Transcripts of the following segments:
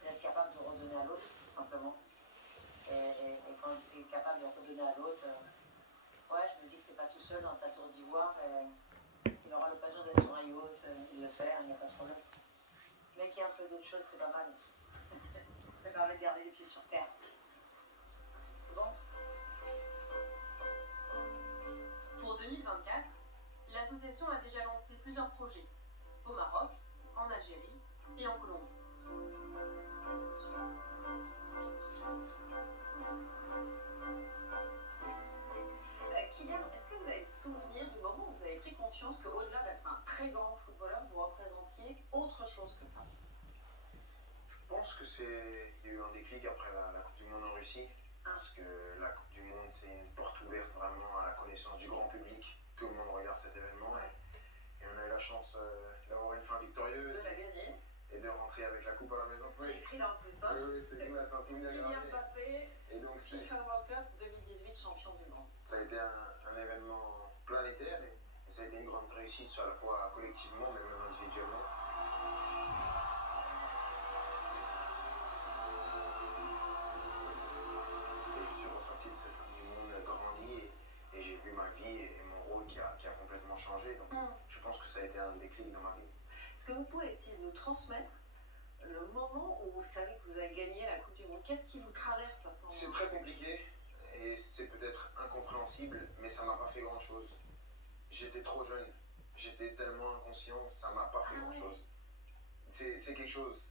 c'est d'être capable de redonner à l'autre, tout simplement. Et quand tu es capable de redonner à l'autre, ouais, je me dis que tu n'es pas tout seul dans ta tour d'ivoire. Il aura l'occasion d'être sur un yacht, il le fait, il n'y a pas de problème. Mais qu'il y ait un peu d'autres choses, c'est pas mal. Ça permet de garder les pieds sur terre. C'est bon? Pour 2024, l'association a déjà lancé plusieurs projets au Maroc, en Algérie et en Colombie. Kylian, est-ce que vous avez souvenir du moment où vous avez pris conscience qu'au-delà d'être un très grand footballeur, vous représentiez autre chose que ça? Je pense que il y a eu un déclic après la Coupe du Monde en Russie, parce que la Coupe du Monde, c'est une porte ouverte vraiment à la connaissance du grand public. Tout le monde regarde cet événement et on a eu la chance d'avoir une fin victorieuse. De la gagner. Et de rentrer avec la coupe à la maison. C'est écrit là en plus, hein? Oui, c'est une souvenir Kylian Mbappé, et donc FIFA World Cup 2018, champion du monde. Ça a été un événement planétaire et ça a été une grande réussite, à la fois collectivement, mais même individuellement. Et je suis ressorti de cette Coupe du Monde grandi et j'ai vu ma vie et mon rôle qui a complètement changé. Donc je pense que ça a été un déclic dans ma vie. Est-ce que vous pouvez essayer de nous transmettre le moment où vous savez que vous avez gagné la Coupe du Monde? Qu'est-ce qui vous traverse à ce moment-là? C'est très compliqué et c'est peut-être incompréhensible, mais ça m'a pas fait grand-chose. J'étais trop jeune, j'étais tellement inconscient, ça m'a pas fait grand-chose. C'est quelque chose,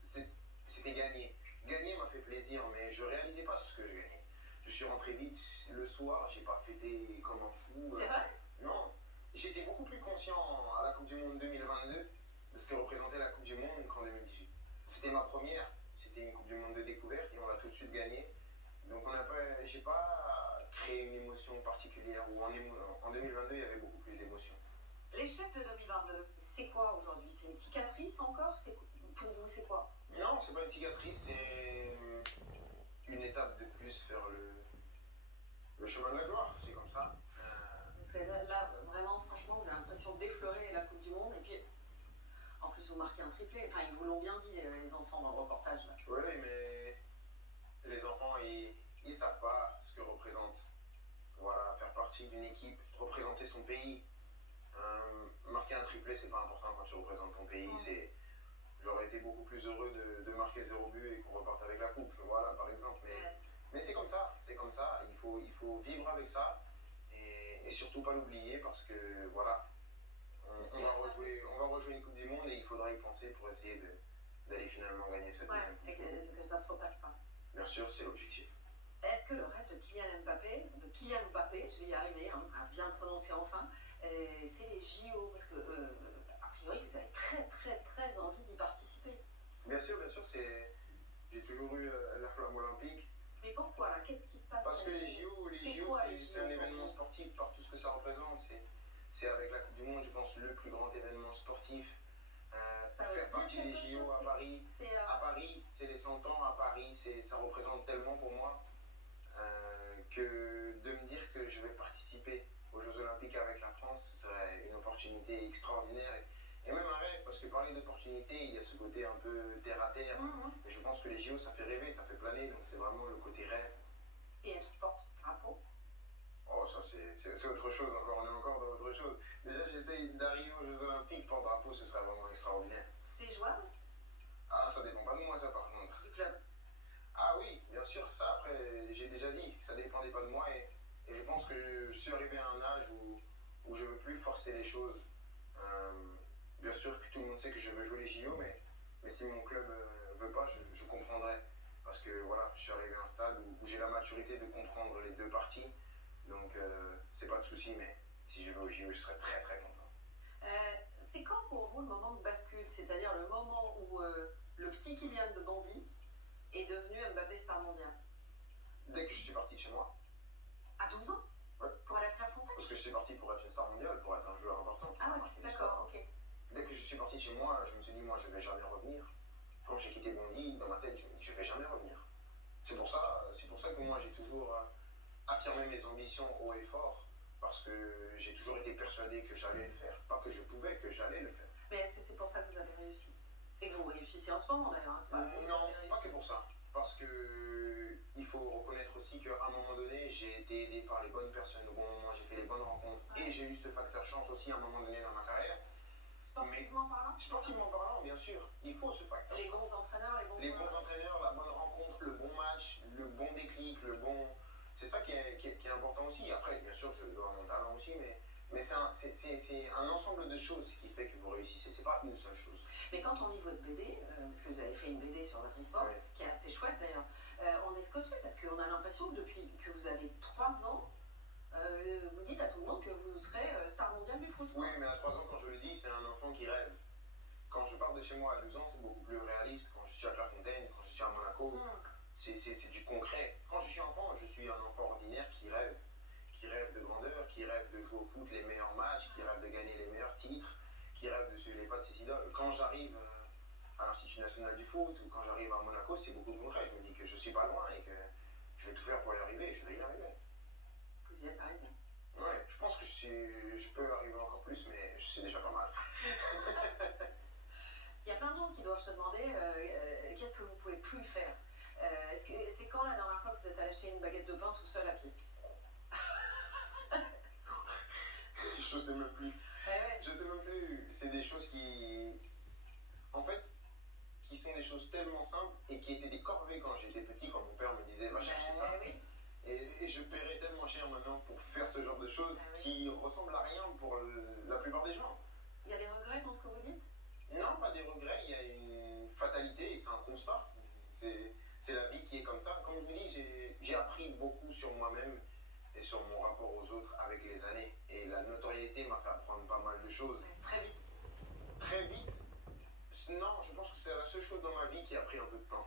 c'était gagné. Gagner m'a fait plaisir, mais je réalisais pas ce que je gagnais. Je suis rentré vite le soir, j'ai pas fêté comme un fou. C'est vrai? Non, j'étais beaucoup plus conscient à la Coupe du Monde 2022 de ce que représentait la Coupe du Monde qu'en 2018. C'était ma première, c'était une Coupe du Monde de découverte et on l'a tout de suite gagnée. Donc j'ai pas créé une émotion particulière où en 2022 il y avait beaucoup plus d'émotions. L'échec de 2022, c'est quoi aujourd'hui? C'est une cicatrice encore? Pour vous, c'est quoi? Non, c'est pas une cicatrice, c'est une étape de plus vers le chemin de la gloire, c'est comme ça. Là, vraiment, franchement, vous avez l'impression d'effleurer la Coupe du Monde et puis en plus vous marquez un triplé. Enfin, ils vous l'ont bien dit, les enfants, dans le reportage là. Oui, mais les enfants, ils savent pas ce que représente. Voilà, faire partie d'une équipe, représenter son pays. Marquer un triplé, c'est pas important quand tu représentes ton pays. J'aurais été beaucoup plus heureux de marquer 0 but et qu'on reparte avec la coupe. Voilà, par exemple. Mais c'est comme ça, Il faut vivre avec ça et surtout pas l'oublier parce que voilà, on va rejouer une Coupe du Monde et il faudra y penser pour essayer d'aller finalement gagner cette deuxième Coupe. Et que ça se repasse pas. Bien sûr, c'est l'objectif. Est-ce que le rêve de Kylian Mbappé, je vais y arriver, hein, à bien le prononcer enfin, c'est les JO? Parce que, a priori, vous avez très très très envie d'y participer. Bien sûr, j'ai toujours eu la flamme olympique. Mais pourquoi là? Qu'est-ce qui se passe? Parce que les JO, c'est un événement sportif par tout ce que ça représente. C'est avec la Coupe du Monde, je pense, le plus grand événement sportif. Faire partie des JO à Paris. À Paris, c'est les 100 ans. À Paris, ça représente tellement pour moi que de me dire que je vais participer aux Jeux Olympiques avec la France, ce serait une opportunité extraordinaire. Et même un rêve, parce que parler d'opportunité, il y a ce côté un peu terre à terre. Mais je pense que les JO, ça fait rêver, ça fait planer, donc c'est vraiment le côté rêve. Et être porte-drapeau? Oh, ça c'est autre chose encore, on est encore dans autre chose. Déjà, j'essaye d'arriver aux Jeux Olympiques, porte-drapeau, ce serait vraiment extraordinaire. C'est jouable? Ah, ça dépend pas de moi, ça par contre. Du club? Ah oui, bien sûr, ça après, j'ai déjà dit, ça dépendait pas de moi et je pense que je suis arrivé à un âge où je veux plus forcer les choses. Bien sûr que tout le monde sait que je veux jouer les JO, mais si mon club veut pas, je comprendrai. Parce que voilà, je suis arrivé à un stade où j'ai la maturité de comprendre les deux parties. Donc c'est pas de souci, mais si je vais aux JO, je serai très très content. C'est quand pour vous le moment de bascule? C'est-à-dire le moment où le petit Kylian de Bondy est devenu Mbappé star mondial? Dès que je suis parti de chez moi. À 12 ans? Ouais. Pour aller à Clairefontaine? Parce que je suis parti pour être une star mondiale, pour être un joueur important. Ah ouais, d'accord, ok. Dès que je suis parti de chez moi, je me suis dit, moi, je vais jamais revenir. Quand j'ai quitté Bondy, dans ma tête, je me dis, je vais jamais revenir. C'est pour ça que moi, j'ai toujours affirmé mes ambitions haut et fort, parce que j'ai toujours été persuadé que j'allais le faire. Pas que je pouvais, que j'allais le faire. Mais est-ce que c'est pour ça que vous avez réussi? Et vous réussissez en ce moment d'ailleurs, hein, c'est pas pour Non, pas que pour ça. Parce que il faut reconnaître aussi qu'à un moment donné, j'ai été aidé par les bonnes personnes au bon moment, j'ai fait les bonnes rencontres et j'ai eu ce facteur chance aussi à un moment donné dans ma carrière. Sportivement parlant? Sportivement parlant, bien sûr, il faut ce facteur Les chance. bons entraîneurs, Les bons entraîneurs, la bonne rencontre, le bon match, le bon déclic, le bon... C'est ça qui est important aussi. Après, bien sûr, je dois mon talent aussi, mais c'est un ensemble de choses qui fait que vous réussissez. C'est pas une seule chose. Mais quand on lit votre BD, parce que vous avez fait une BD sur votre histoire, Oui. qui est assez chouette d'ailleurs, on est scotché parce qu'on a l'impression que depuis que vous avez 3 ans, vous dites à tout le monde que vous serez star mondiale du foot. Oui, mais à 3 ans, quand je le dis, c'est un enfant qui rêve. Quand je pars de chez moi à 12 ans, c'est beaucoup plus réaliste. Quand je suis à Clairefontaine, quand je suis à Monaco, c'est du concret. Quand je suis enfant, je suis un enfant ordinaire qui rêve de grandeur, qui rêve de jouer au foot les meilleurs matchs, qui rêve de gagner les meilleurs titres, qui rêve de suivre les pas de ses idoles. Quand j'arrive à l'Institut national du foot ou quand j'arrive à Monaco, c'est beaucoup de concret. Je me dis que je suis pas loin et que je vais tout faire pour y arriver et je vais y arriver. Vous y êtes arrivé. Ouais, je pense que je peux arriver encore plus, mais c'est déjà pas mal. Il y a plein de gens qui doivent se demander qu'est-ce que vous pouvez plus faire. C'est quand la dernière fois que vous êtes allé acheter une baguette de pain tout seul à pied? Je sais même plus. Ouais. Je sais même plus. C'est des choses qui, en fait, qui sont des choses tellement simples et qui étaient des corvées quand j'étais petit, quand mon père me disait va chercher ça. Oui. Et je paierais tellement cher maintenant pour faire ce genre de choses qui ressemblent à rien pour la plupart des gens. Il y a des regrets dans ce que vous dites? Non, pas des regrets, il y a une fatalité et c'est un constat. C'est la vie qui est comme ça. Comme je vous dis, j'ai appris beaucoup sur moi-même et sur mon rapport aux autres avec les années. Et la notoriété m'a fait apprendre pas mal de choses. Très vite. Très vite? Non, je pense que c'est la seule chose dans ma vie qui a pris un peu de temps.